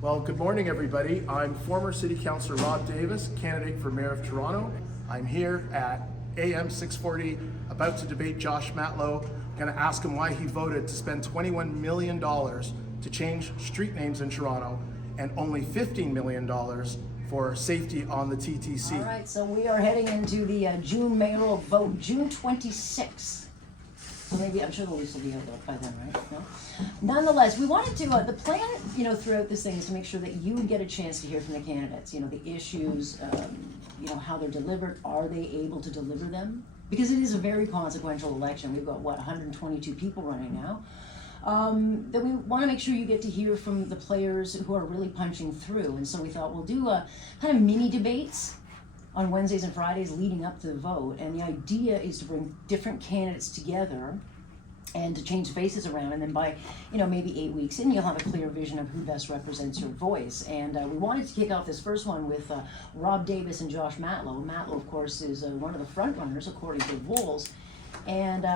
Well, good morning, everybody. I'm former City Councillor Rob Davis, candidate for Mayor of Toronto. I'm here at AM 640, about to debate Josh Matlow. I'm going to ask him why he voted to spend $21 million to change street names in Toronto and only $15 million for safety on the TTC. All right, so we are heading into the June mayoral vote, June 26th. So maybe, I'm sure the lease will be out by then, right? No? Nonetheless, we wanted to, the plan, throughout this thing is to make sure that you get a chance to hear from the candidates, the issues, how they're delivered, are they able to deliver them? Because it is a very consequential election. We've got, 122 people running now. That we want to make sure you get to hear from the players who are really punching through. And so we thought we'll do kind of mini debates on Wednesdays and Fridays leading up to the vote, and the idea is to bring different candidates together and to change faces around, and then by maybe 8 weeks in, you'll have a clear vision of who best represents your voice. And we wanted to kick off this first one with Rob Davis and Josh Matlow. Matlow, of course, is one of the front runners according to the polls, and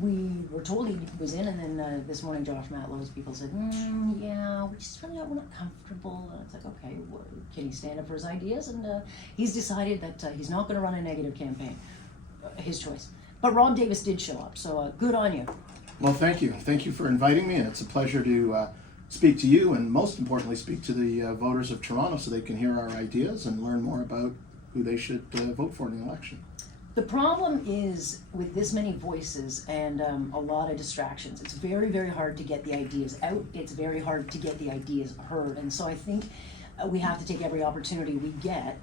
we were told he was in, and then this morning Josh Matlow's people said, yeah, we're not comfortable. And it's like, okay, well, can he stand up for his ideas? And he's decided that he's not going to run a negative campaign. His choice. But Rob Davis did show up, so good on you. Well, thank you. Thank you for inviting me, and it's a pleasure to speak to you, and most importantly, speak to the voters of Toronto so they can hear our ideas and learn more about who they should vote for in the election. The problem is with this many voices and a lot of distractions, it's very, very hard to get the ideas out. It's very hard to get the ideas heard. And so I think we have to take every opportunity we get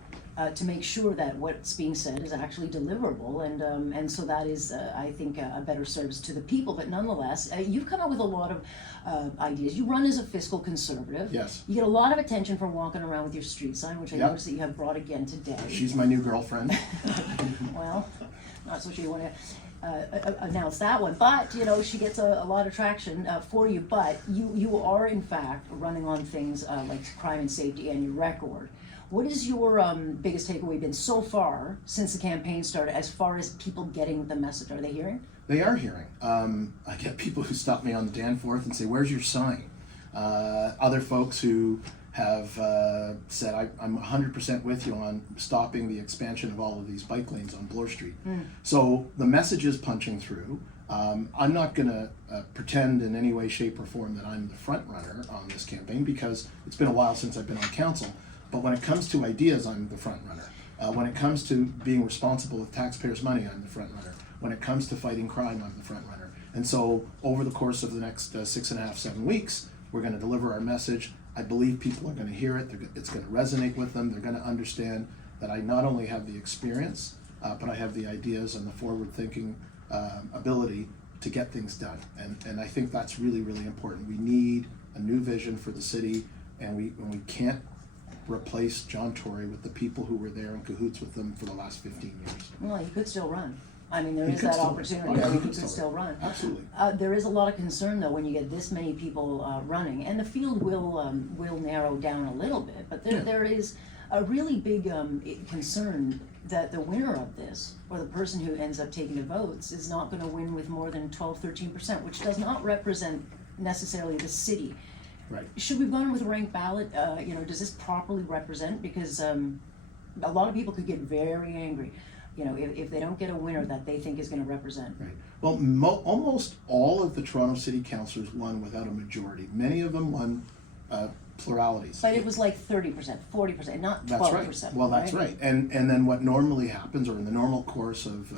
to make sure that what's being said is actually deliverable. And so that is, I think, a better service to the people. But nonetheless, you've come up with a lot of ideas. You run as a fiscal conservative. Yes. You get a lot of attention for walking around with your street sign, which I Yep. noticed that you have brought again today. She's my new girlfriend. Well, not so sure you want to announce that one, but she gets a lot of traction for you. But you are in fact running on things like crime and safety and your record. What is your biggest takeaway been so far since the campaign started, as far as people getting the message? Are they hearing? They are hearing. I get people who stop me on the Danforth and say, "Where's your sign?" Other folks who have said, I'm 100% with you on stopping the expansion of all of these bike lanes on Bloor Street. So the message is punching through. I'm not going to pretend in any way, shape, or form that I'm the front runner on this campaign, because it's been a while since I've been on council. But when it comes to ideas, I'm the front runner. When it comes to being responsible with taxpayers' money, I'm the front runner. When it comes to fighting crime, I'm the front runner. And so over the course of the next 6.5, 7 weeks, we're going to deliver our message. I believe people are going to hear it. It's going to resonate with them. They're going to understand that I not only have the experience, but I have the ideas and the forward-thinking ability to get things done. And I think that's really, really important. We need a new vision for the city, and we can't replace John Tory with the people who were there in cahoots with them for the last 15 years. Well, you could still run. I mean, there is that opportunity. You could still run. Absolutely. There is a lot of concern, though, when you get this many people running, and the field will narrow down a little bit. But there is a really big concern that the winner of this, or the person who ends up taking the votes, is not going to win with more than 12-13%, which does not represent necessarily the city. Right. Should we run with a ranked ballot? Does this properly represent? Because a lot of people could get very angry, if they don't get a winner that they think is going to represent. Right. Well, almost all of the Toronto City Councillors won without a majority. Many of them won pluralities. But it was like 30%, 40%, not 12%. That's right. Well, that's right. And then what normally happens, or in the normal course of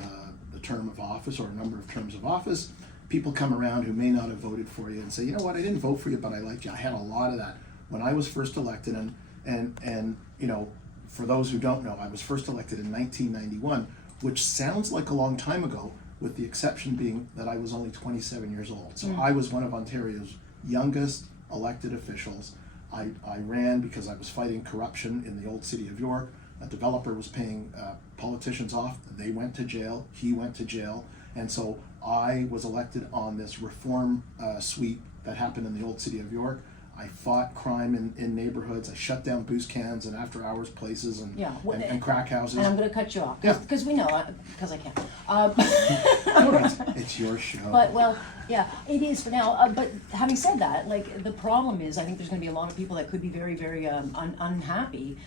the term of office or a number of terms of office, people come around who may not have voted for you and say, you know what, I didn't vote for you, but I liked you. I had a lot of that when I was first elected, and for those who don't know, I was first elected in 1991, which sounds like a long time ago, with the exception being that I was only 27 years old. So I was one of Ontario's youngest elected officials. I ran because I was fighting corruption in the old city of York. A developer was paying politicians off. They went to jail. He went to jail. And so I was elected on this reform sweep that happened in the old city of York. I fought crime in neighborhoods. I shut down booze cans and after-hours places and crack houses. And I'm going to cut you off, because we know, because I can. It's your show. But, well, Yeah, it is for now. But having said that, like the problem is, I think there's going to be a lot of people that could be very, very unhappy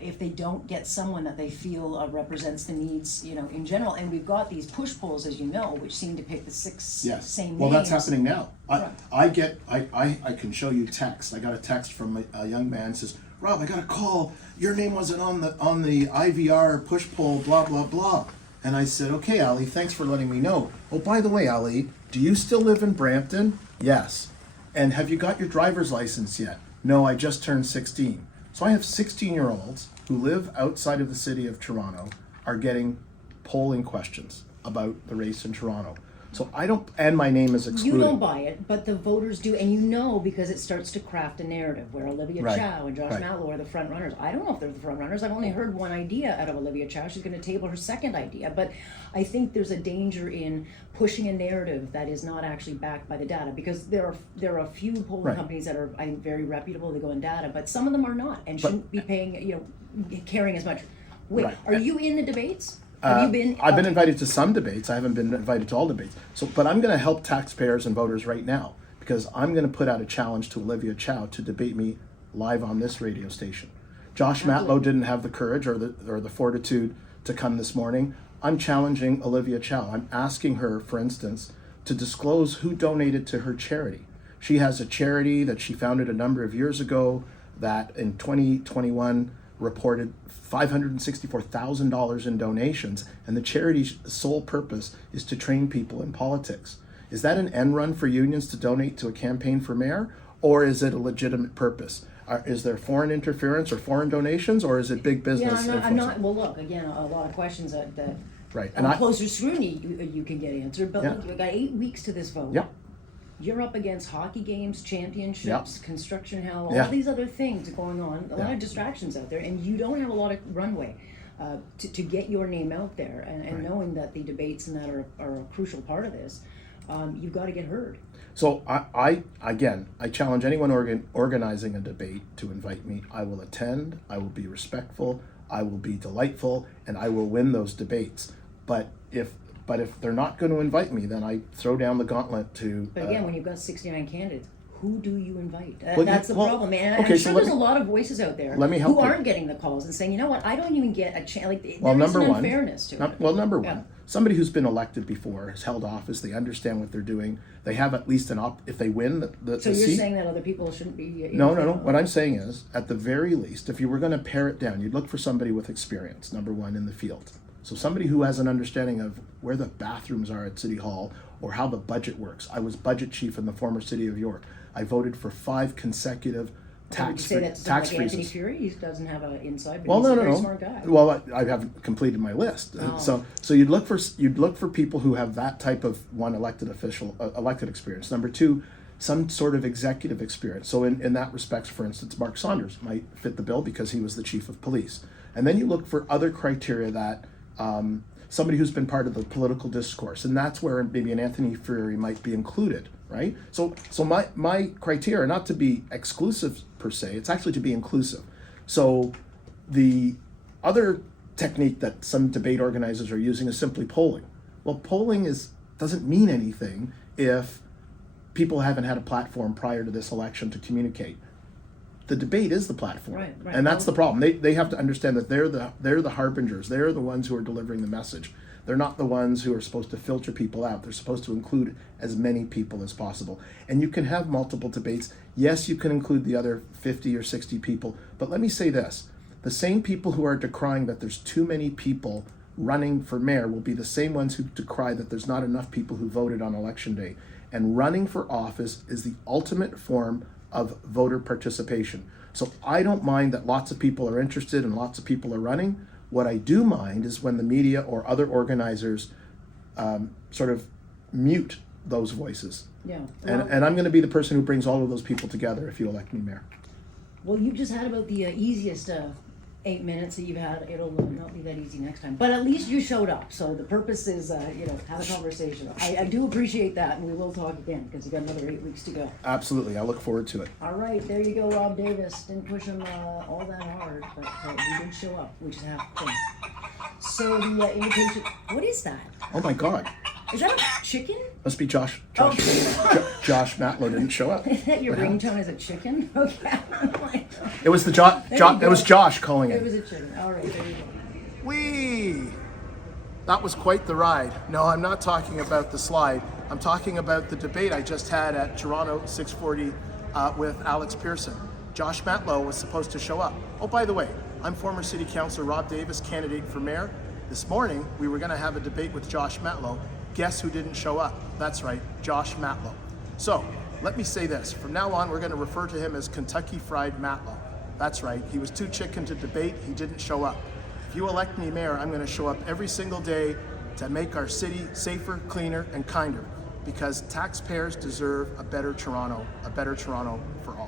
if they don't get someone that they feel represents the needs, in general. And we've got these push polls, as you know, which seem to pick the six Yes. same Well, names. that's happening now. Right. I can show you text. I got a text from a young man says, Rob, I got a call. Your name wasn't on the IVR push poll, blah, blah, blah. And I said, okay, Ali, thanks for letting me know. Oh, by the way, Ali, do you still live in Brampton? Yes. And have you got your driver's license yet? No, I just turned 16. So I have 16-year-olds who live outside of the city of Toronto are getting polling questions about the race in Toronto. So I don't, and my name is excluded. You don't buy it, but the voters do, and because it starts to craft a narrative where Olivia Right. Chow and Josh Right. Matlow are the front runners. I don't know if they're the front runners. I've only heard one idea out of Olivia Chow. She's going to table her second idea, but I think there's a danger in pushing a narrative that is not actually backed by the data, because there are a few polling Right. companies that are, I think, very reputable. They go in data, but some of them are not and shouldn't be paying, caring as much. Wait, Right. are you in the debates? Have you been? I've been invited to some debates. I haven't been invited to all debates. So, but I'm going to help taxpayers and voters right now because I'm going to put out a challenge to Olivia Chow to debate me live on this radio station. Josh Matlow didn't have the courage or the fortitude to come this morning. I'm challenging Olivia Chow. I'm asking her, for instance, to disclose who donated to her charity. She has a charity that she founded a number of years ago that in 2021 reported $564,000 in donations, and the charity's sole purpose is to train people in politics. Is that an end run for unions to donate to a campaign for mayor, or is it a legitimate purpose? Is there foreign interference or foreign donations, or is it big business? Yeah, I'm not. Well, look, again, a lot of questions that Right, and and closer scrutiny you can get answered. But Yeah. look, we've got 8 weeks to this vote. Yeah. You're up against hockey games, championships, construction hell, all Yeah. these other things going on. A lot Yeah. of distractions out there, and you don't have a lot of runway to get your name out there. And Right. knowing that the debates and that are a crucial part of this, you've got to get heard. So I challenge anyone organizing a debate to invite me. I will attend, I will be respectful, I will be delightful, and I will win those debates. But if they're not going to invite me, then I throw down the gauntlet to... But again, when you've got 69 candidates, who do you invite? Well, That's the problem, man. okay, I'm so sure let there's me- a lot of voices out there let me help who you. aren't getting the calls and saying, you know what, I don't even get a chance. Like, Well, there is number an one, unfairness to it. number one, Yeah. somebody who's been elected before, has held office, they understand what they're doing, they have at least if they win the So you're seat... saying that other people shouldn't be... No. What I'm saying is, at the very least, if you were going to pare it down, you'd look for somebody with experience, number one, in the field. So somebody who has an understanding of where the bathrooms are at City Hall or how the budget works. I was budget chief in the former city of York. I voted for 5 consecutive Would you say that's tax like Anthony freezes. Fury? He doesn't have an inside, but Well, he's no, a no, very no. smart guy. Well, I haven't completed my list. Oh. So you'd look for people who have that type of elected experience. Number 2, some sort of executive experience. So in that respect, for instance, Mark Saunders might fit the bill because he was the chief of police. And then you look for other criteria that somebody who's been part of the political discourse, and that's where maybe an Anthony Fury might be included, right? So my criteria, not to be exclusive per se, it's actually to be inclusive. So the other technique that some debate organizers are using is simply polling. Well, polling doesn't mean anything if people haven't had a platform prior to this election to communicate. The debate is the platform, Right. and that's the problem. They have to understand that they're the harbingers. They're the ones who are delivering the message. They're not the ones who are supposed to filter people out. They're supposed to include as many people as possible. And you can have multiple debates. Yes, you can include the other 50 or 60 people. But let me say this. The same people who are decrying that there's too many people running for mayor will be the same ones who decry that there's not enough people who voted on election day. And running for office is the ultimate form of voter participation. So I don't mind that lots of people are interested and lots of people are running. What I do mind is when the media or other organizers sort of mute those voices. Yeah. And I'm going to be the person who brings all of those people together if you elect me mayor. Well, you just had about the easiest 8 minutes that you've had. It'll not be that easy next time. But at least you showed up. So the purpose is, have a conversation. I do appreciate that, and we will talk again because you've got another 8 weeks to go. Absolutely. I look forward to it. All right, there you go, Rob Davis. Didn't push him all that hard, but you did show up, which is half the thing. So the invitation, what is that? Oh my God. Is that a chicken? Must be Josh. Oh. Josh Matlow didn't show up. Is that your What happened? ringtone? Is a chicken? Okay. It was the you it was go. Josh calling It it. was a chicken. All right, there you go. Whee! That was quite the ride. No, I'm not talking about the slide. I'm talking about the debate I just had at Toronto 640 with Alex Pierson. Josh Matlow was supposed to show up. Oh, by the way, I'm former City Councillor Rob Davis, candidate for mayor. This morning, we were going to have a debate with Josh Matlow. Guess who didn't show up? That's right, Josh Matlow. So, let me say this. From now on, we're going to refer to him as Kentucky Fried Matlow. That's right, he was too chicken to debate, he didn't show up. If you elect me mayor, I'm going to show up every single day to make our city safer, cleaner, and kinder, because taxpayers deserve a better Toronto for all.